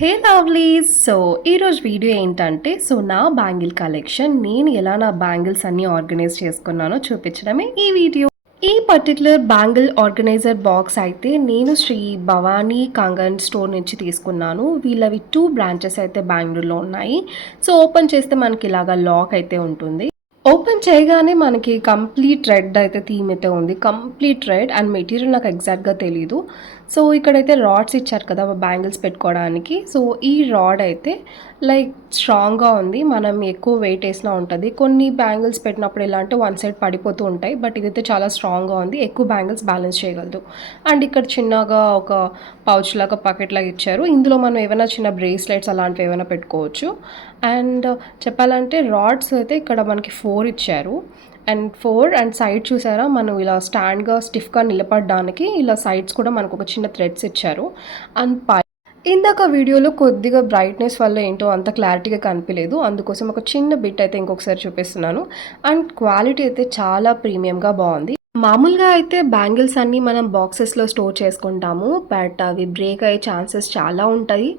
హే lovelies. ఈరోజు video ఏంటంటే నా బ్యాంగిల్ కలెక్షన్ నేను ఎలా నా బ్యాంగిల్స్ అన్నీ ఆర్గనైజ్ చేసుకున్నానో చూపించడమే ఈ వీడియో. ఈ పర్టికులర్ బ్యాంగిల్ ఆర్గనైజర్ బాక్స్ అయితే నేను శ్రీ భవానీ కంగన్ స్టోర్ నుంచి తీసుకున్నాను. వీళ్ళవి 2 బ్రాంచెస్ అయితే బెంగళూరులో ఉన్నాయి. ఓపెన్ చేస్తే మనకి ఇలాగా లాక్ అయితే ఉంటుంది. ఓపెన్ చేయగానే మనకి కంప్లీట్ రెడ్ అయితే థీమ్ అయితే ఉంది. కంప్లీట్ రెడ్ అండ్ మెటీరియల్ నాకు ఎగ్జాక్ట్గా తెలీదు. ఇక్కడైతే రాడ్స్ ఇచ్చారు కదా బ్యాంగిల్స్ పెట్టుకోవడానికి. ఈ రాడ్ అయితే లైక్ స్ట్రాంగ్గా ఉంది. మనం ఎక్కువ వెయిట్ వేసినా ఉంటుంది. కొన్ని బ్యాంగిల్స్ పెట్టినప్పుడు ఎలా అంటే వన్ సైడ్ పడిపోతూ ఉంటాయి. బట్ ఇదైతే చాలా స్ట్రాంగ్గా ఉంది. ఎక్కువ బ్యాంగిల్స్ బ్యాలెన్స్ చేయగలదు. అండ్ ఇక్కడ చిన్నగా ఒక పౌచ్ లాగా పకెట్ లాగా ఇచ్చారు. ఇందులో మనం ఏమైనా చిన్న బ్రేస్లెట్స్ అలాంటివి ఏమైనా పెట్టుకోవచ్చు. అండ్ చెప్పాలంటే రాడ్స్ అయితే ఇక్కడ మనకి 4 ఇచ్చారు. అండ్ సైడ్ చూసారా, మనం ఇలా స్టాండ్గా స్టిఫ్గా నిలబడడానికి ఇలా సైడ్స్ కూడా మనకు ఒక చిన్న థ్రెడ్స్ ఇచ్చారు. అండ్ ఇందాక వీడియోలో కొద్దిగా బ్రైట్నెస్ వల్ల ఏంటో అంత క్లారిటీగా కనిపించలేదు. అందుకోసం ఒక చిన్న బిట్ అయితే ఇంకొకసారి చూపిస్తున్నాను. అండ్ క్వాలిటీ అయితే చాలా ప్రీమియంగా బాగుంది. మామూలుగా అయితే బ్యాంగిల్స్ అన్నీ మనం బాక్సెస్లో స్టోర్ చేసుకుంటాము. బట్ అవి బ్రేక్ అయ్యే ఛాన్సెస్ చాలా ఉంటాయి.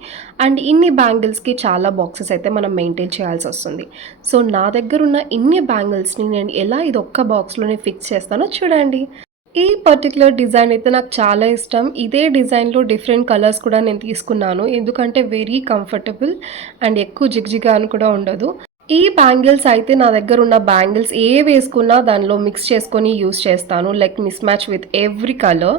అండ్ ఇన్ని బ్యాంగిల్స్కి చాలా బాక్సెస్ అయితే మనం మెయింటైన్ చేయాల్సి వస్తుంది. నా దగ్గర ఉన్న ఇన్ని బ్యాంగిల్స్ని నేను ఎలా ఇది ఒక్క బాక్స్లోనే ఫిక్స్ చేస్తానో చూడండి. ఈ పర్టికులర్ డిజైన్ అయితే నాకు చాలా ఇష్టం. ఇదే డిజైన్లో డిఫరెంట్ కలర్స్ కూడా నేను తీసుకున్నాను. ఎందుకంటే వెరీ కంఫర్టబుల్ అండ్ ఎక్కువ జిగ్జిగా అని కూడా ఉండదు. ఈ బ్యాంగిల్స్ అయితే నా దగ్గర ఉన్న బ్యాంగిల్స్ ఏ వేసుకున్నా దానిలో మిక్స్ చేసుకొని యూస్ చేస్తాను. Like miss match with every colour.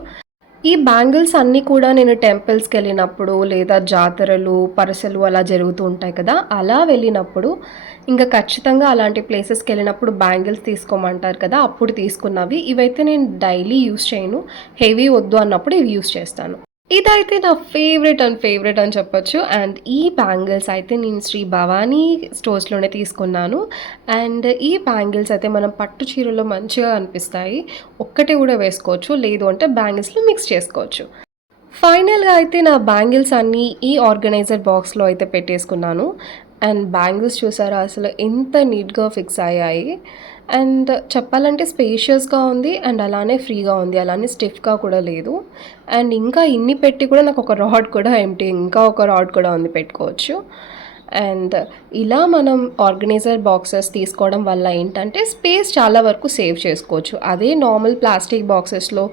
ఈ బ్యాంగిల్స్ అన్నీ కూడా నేను టెంపుల్స్కి వెళ్ళినప్పుడు లేదా జాతరలు పరసలు అలా జరుగుతూ ఉంటాయి కదా, అలా వెళ్ళినప్పుడు ఇంకా ఖచ్చితంగా అలాంటి ప్లేసెస్కి వెళ్ళినప్పుడు బ్యాంగిల్స్ తీసుకోమంటారు కదా, అప్పుడు తీసుకున్నవి. ఇవైతే నేను డైలీ యూస్ చేయను. హెవీ వద్దు అన్నప్పుడు ఇవి యూస్ చేస్తాను. ఇదైతే నా ఫేవరెట్ అని చెప్పొచ్చు. అండ్ ఈ బ్యాంగిల్స్ అయితే నేను శ్రీ భవానీ స్టోర్స్లోనే తీసుకున్నాను. అండ్ ఈ బ్యాంగిల్స్ అయితే మనం పట్టు చీరలో మంచిగా అనిపిస్తాయి. ఒక్కటే కూడా వేసుకోవచ్చు, లేదు అంటే బ్యాంగిల్స్లో మిక్స్ చేసుకోవచ్చు. ఫైనల్గా అయితే నా బ్యాంగిల్స్ అన్నీ ఈ ఆర్గనైజర్ బాక్స్లో అయితే పెట్టేసుకున్నాను. అండ్ బ్యాంగిల్స్ చూసారా అసలు ఎంత నీట్గా ఫిక్స్ అయ్యాయి. అండ్ చెప్పాలంటే స్పేషియస్గా ఉంది అండ్ అలానే ఫ్రీగా ఉంది, అలానే స్టిఫ్గా కూడా లేదు. అండ్ ఇంకా ఇన్ని పెట్టి కూడా నాకు ఒక రాడ్ కూడా ఎంటీ, ఇంకా ఒక రాడ్ కూడా ఉంది పెట్టుకోవచ్చు. అండ్ ఇలా మనం ఆర్గనైజర్ బాక్సెస్ తీసుకోవడం వల్ల ఏంటంటే స్పేస్ చాలా వరకు సేవ్ చేసుకోవచ్చు. అదే నార్మల్ ప్లాస్టిక్ బాక్సెస్లో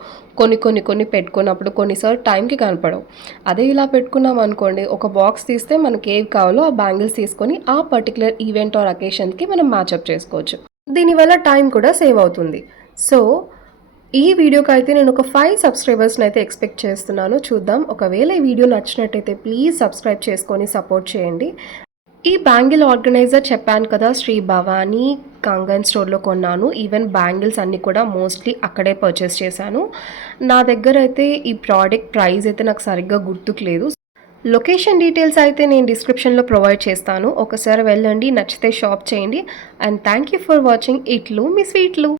కొన్ని పెట్టుకున్నప్పుడు కొన్నిసార్లు టైంకి కనపడవు. అదే ఇలా పెట్టుకున్నాం అనుకోండి, ఒక బాక్స్ తీస్తే మనకి ఏవి కావాలో ఆ బ్యాంగిల్స్ తీసుకొని ఆ పర్టికులర్ ఈవెంట్ ఆర్ అకేషన్కి మనం మ్యాచప్ చేసుకోవచ్చు. దీనివల్ల టైం కూడా సేవ్ అవుతుంది. ఈ వీడియోకి అయితే నేను ఒక 5 సబ్స్క్రైబర్స్ని అయితే ఎక్స్పెక్ట్ చేస్తున్నాను. చూద్దాం. ఒకవేళ ఈ వీడియో నచ్చినట్టయితే ప్లీజ్ సబ్స్క్రైబ్ చేసుకొని సపోర్ట్ చేయండి. ఈ బ్యాంగిల్ ఆర్గనైజర్ చెప్పాను కదా, శ్రీ భవానీ కంగన్ స్టోర్లో కొన్నాను. ఈవెన్ బ్యాంగిల్స్ అన్నీ కూడా మోస్ట్లీ అక్కడే పర్చేస్ చేశాను. నా దగ్గర అయితే ఈ ప్రోడక్ట్ ప్రైస్ అయితే నాకు సరిగ్గా గుర్తుకు లేదు. లొకేషన్ డీటెయిల్స్ అయితే నేను డిస్క్రిప్షన్లో ప్రొవైడ్ చేస్తాను. ఒకసారి వెళ్ళండి, నచ్చితే షాప్ చేయండి. And thank you for watching. ఇట్లు మీ స్వీట్లు.